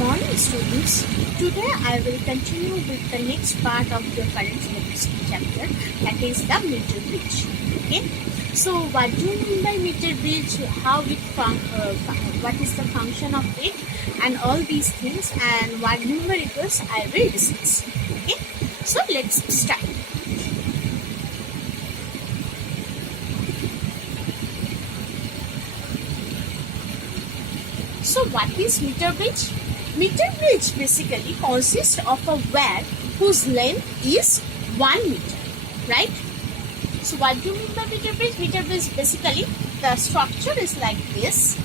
morning, students. Today I will continue with the next part of the current electricity chapter, that is the meter bridge. Okay. So what do you mean by meter bridge? How it what is the function of it, and all these things, and what numericals I will discuss. Okay. So let's start. So what is meter bridge? Meter bridge basically consists of a wire whose length is 1 meter, right? So what do you mean by meter bridge? Meter bridge basically the structure is like this.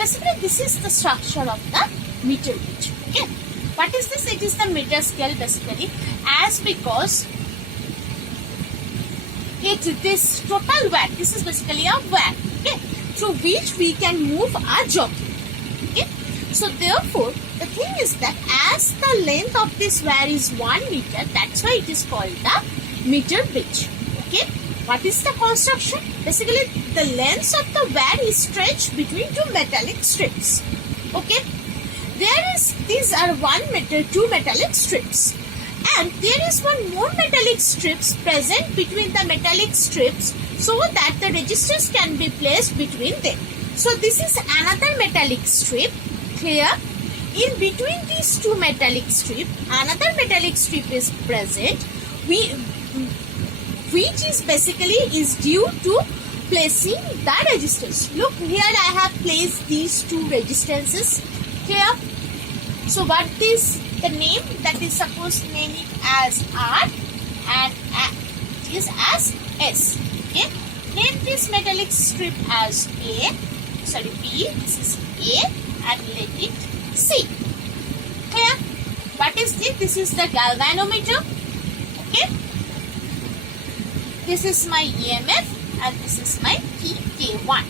Basically, this is the structure of the meter bridge. Okay, what is this? It is the meter scale basically, as because this total wire. This is basically a wire. Okay, through which we can move a jockey. Okay, so therefore the thing is that as the length of this wire is 1 meter, that's why it is called the meter bridge. Okay. What is the construction? Basically, the length of the wire is stretched between two metallic strips. Okay, these are 1 meter, 2 metallic strips, and there is one more metallic strips present between the metallic strips, so that the resistors can be placed between them. So this is another metallic strip. Clear? In between these two metallic strips, another metallic strip is present. Which is basically is due to placing the resistors. Look, here I have placed these two resistances. Clear? So what is the name? That is supposed to name it as R and it is as S. Okay. Name this metallic strip as B. This is A, and let it C. Clear? What is this? This is the galvanometer. Okay. This is my EMF and this is my K1,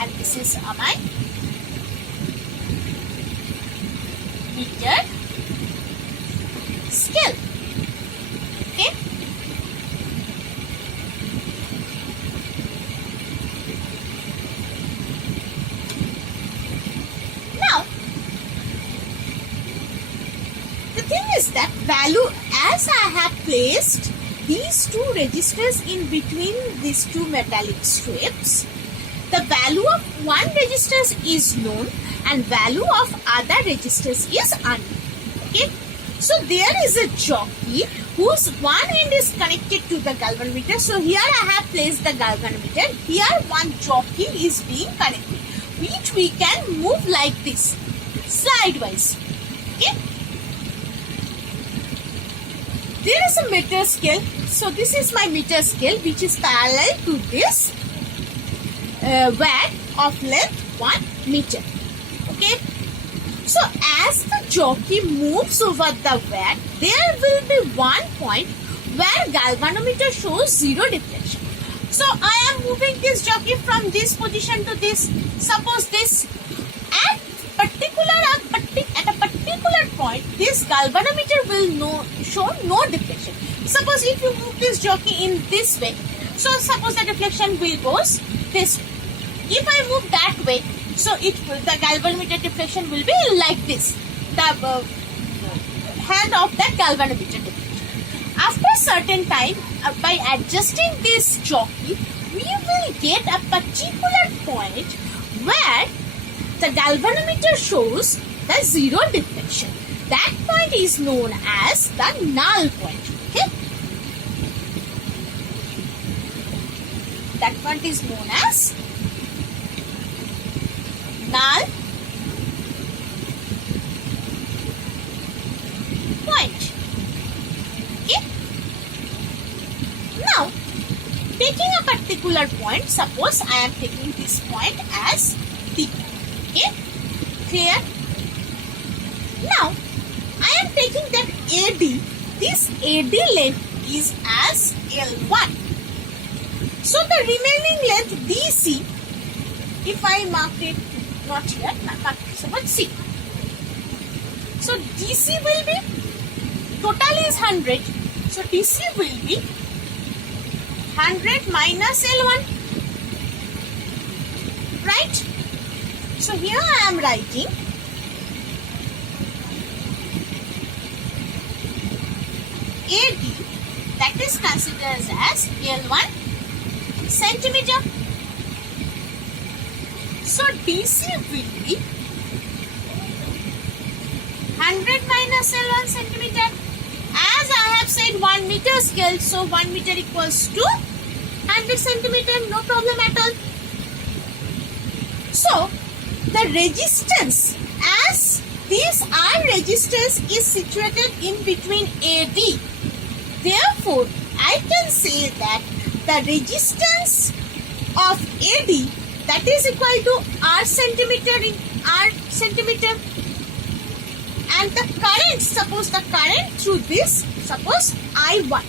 and this is my meter scale. Okay. Now, the thing is that value, as I have placed these two resistors in between these two metallic strips, the value of one resistor is known and value of other resistors is unknown. Okay, so there is a jockey whose one end is connected to the galvanometer. So here I have placed the galvanometer. Here one jockey is being connected, which we can move like this, slidewise. Okay. There is a meter scale. So this is my meter scale, which is parallel to this wire of length 1 meter. Okay. So as the jockey moves over the wire, there will be one point where galvanometer shows zero deflection. So I am moving this jockey from this position to this. Suppose this at a particular point, this galvanometer will show no deflection. Suppose if you move this jockey in this way, so suppose the deflection will goes this way. If I move that way, so the galvanometer deflection will be like this. The hand of that galvanometer deflection. After a certain time, by adjusting this jockey, we will get a particular point where the galvanometer shows the zero deflection. That point is known as the null point. Okay? That point is known as null point. Okay? Now, taking a particular point, suppose I am taking this point as D. Okay? Clear? Now, I am taking that AD. This AD length is as L1. So, the remaining length DC, if I mark it not here, but C. So, DC will be, total is 100. So, DC will be 100 minus L1. Right? So, here I am writing AD, that is considered as L1 centimeter. So DC will be 100 minus L1 centimeter. As I have said 1 meter scale, so 1 meter equals to 100 centimeter, no problem at all. So the resistance, as this R resistance is situated in between AD, therefore I can say that the resistance of AD, that is equal to R centimeter in R centimeter, and the current, suppose the current through this, suppose I1.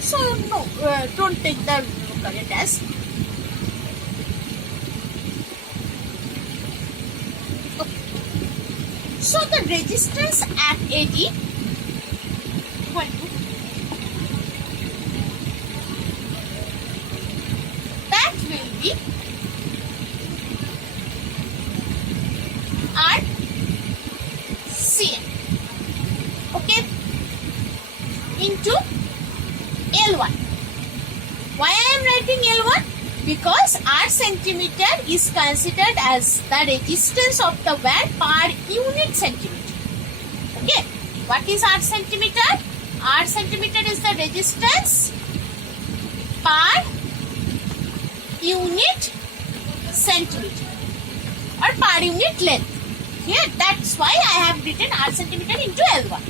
So no, don't take the current as. Okay. So the resistance at AD equal to, that will be RCM, okay, into L1. Why I am writing L1? Because R centimeter is considered as the resistance of the wire per unit centimeter. Okay, what is R centimeter? R centimeter is the resistance per unit centimeter or per unit length. Here, that's why I have written R centimeter into L1.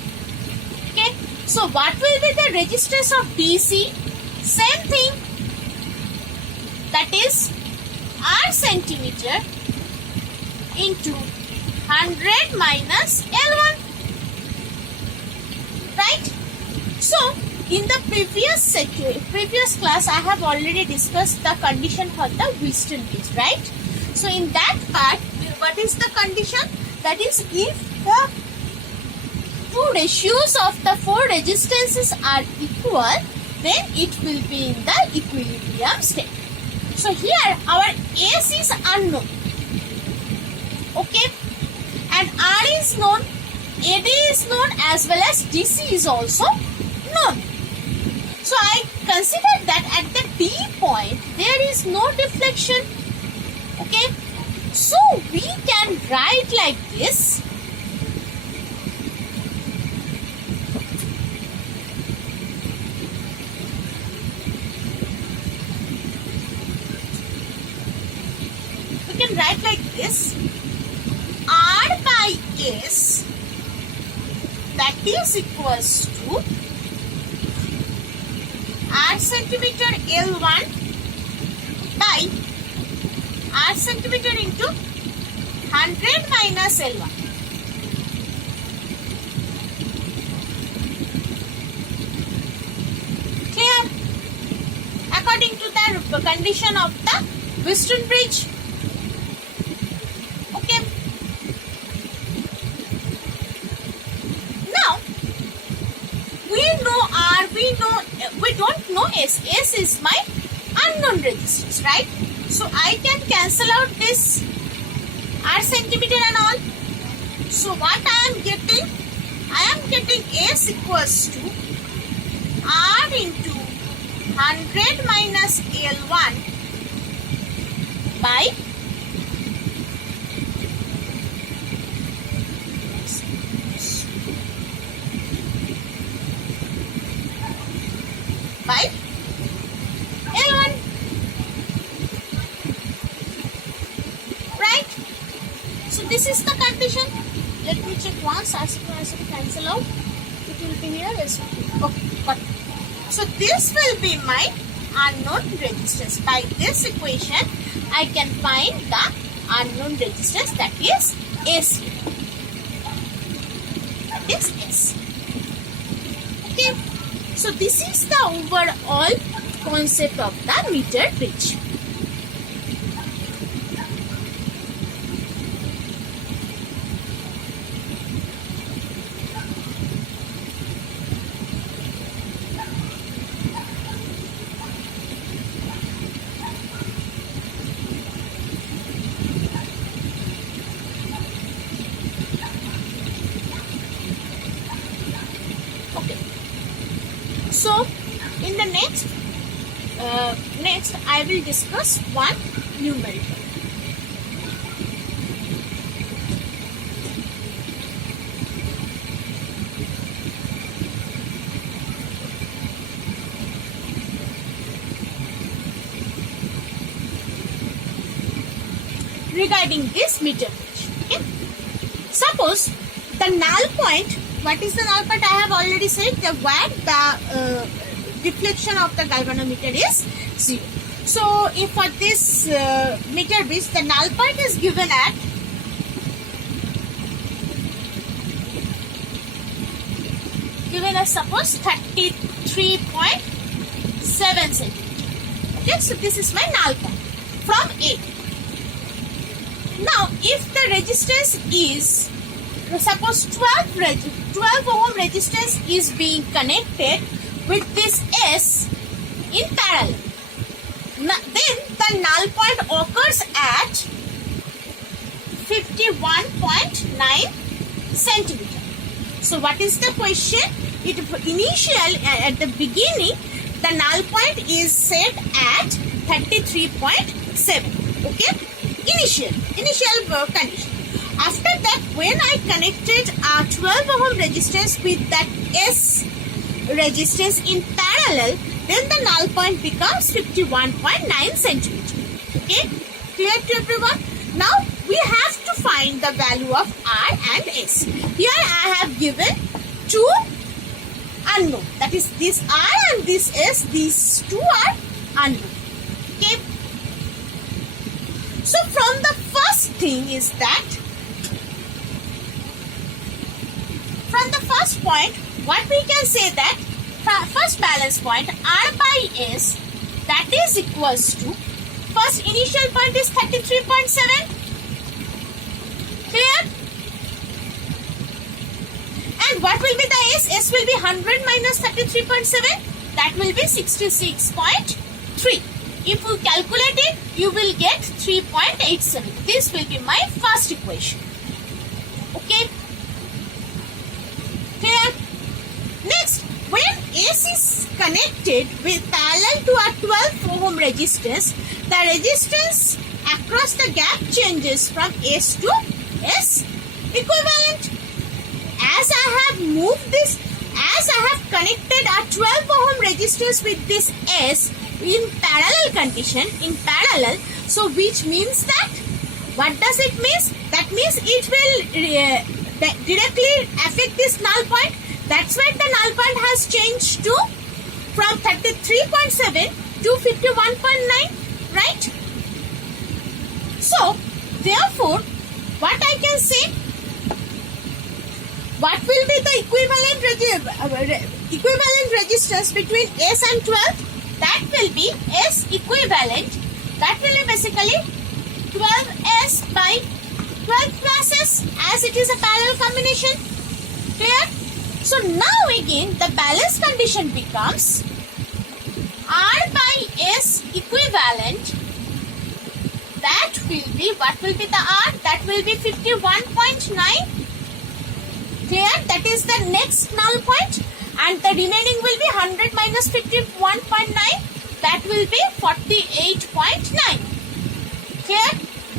Okay, so what will be the resistance of DC? Same thing, that is R centimeter into 100 minus L1. Right? So, in the previous class, I have already discussed the condition for the Wheatstone gauge, right? So, in that part, what is the condition? That is, if the two ratios of the four resistances are equal, then it will be in the equilibrium state. So, here our S is unknown. Okay? And R is known, AD is known, as well as DC is also known. So, I consider that at the D point, there is no deflection. Okay? So, we can write like this. We can write like this. R by S, that is equals to R centimeter L1 by R centimeter into 100 minus L1. according to the condition of the Western Bridge. Okay. Now we don't know S. S is my unknown resistance, right? So I can cancel out this R centimeter and all. So what I am getting S equals to R into 100 minus L1 by L1, right? So this is the condition. Let me check once. As cancel out, it will be here as well. Okay, got it. So this will be my unknown resistance. By this equation, I can find the unknown resistance, that is S. That is S. Okay. So this is the overall concept of the meter bridge. So, in the next I will discuss one numerical. Regarding this meter bridge, okay? Suppose the null point. What is the null point? I have already said that where the deflection of the galvanometer is 0. So, if for this meter bridge, the null point is given at suppose 33.7 centimeter. Okay, so this is my null point from A. Now, if the resistance is suppose 12 ohm resistance is being connected with this S in parallel, then the null point occurs at 51.9 centimeter. So what is the question? At the beginning, the null point is set at 33.7. Okay, initial condition. After that, when I connected a 12 ohm resistance with that S resistance in parallel, then the null point becomes 51.9 centimeter. Okay, clear to everyone? Now we have to find the value of R and S. Here I have given two unknown. That is this R and this S. These two are unknown. Okay. So from the first thing is that from the first point, what we can say that first balance point R by S, that is equals to first initial point is 33.7. Clear? And what will be the S? S will be 100 minus 33.7. That will be 66.3. If you calculate it, you will get 3.87. This will be my first equation. Okay. Clear? Next, when S is connected with parallel to a 12 ohm resistance, the resistance across the gap changes from S to S equivalent. As I have connected a 12 ohm resistance with this S in parallel condition, so which means that, what does it mean? That means it will directly affect this null point. That's why the null point has changed to from 33.7 to 51.9, right? So, therefore, what I can say, what will be the equivalent resistance between S and 12? that will be S equivalent. That will be basically 12S by 12 plus S, as it is a parallel combination. Clear? So now again the balance condition becomes R by S equivalent. That will be, what will be the R? That will be 51.9. Clear? That is the next null point, and the remaining will be 100 minus 51.9. That will be 48.9. Clear?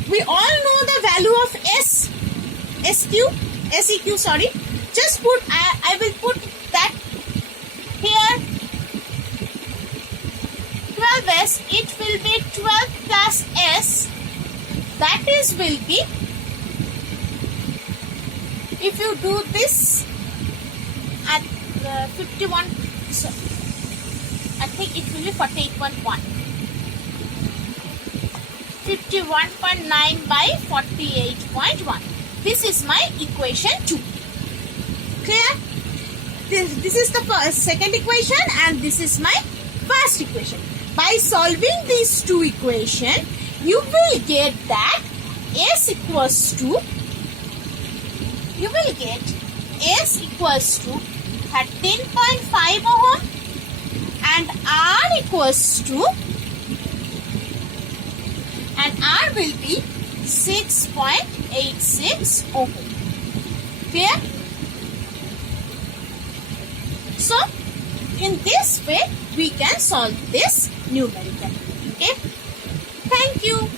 We all know the value of SEQ, sorry. Just put, I will put that here. 12S, it will be 12 plus S. That is will be, if you do this at 51, so I think it will be 48.1. 51.9 by 48.1. This is my equation 2. Clear? This is the second equation, and this is my first equation. By solving these two equations, you will get that S equals to, you will get S equals to 13.5 ohm and R equals to, and R will be 6.86 ohm. Clear? So, in this way, we can solve this numerical. Okay? Thank you.